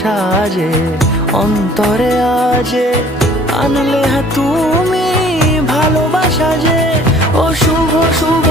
সাজে অন্তরে আজে আনলে তুমি ভালোবাসা যে। ও শুভ শুভ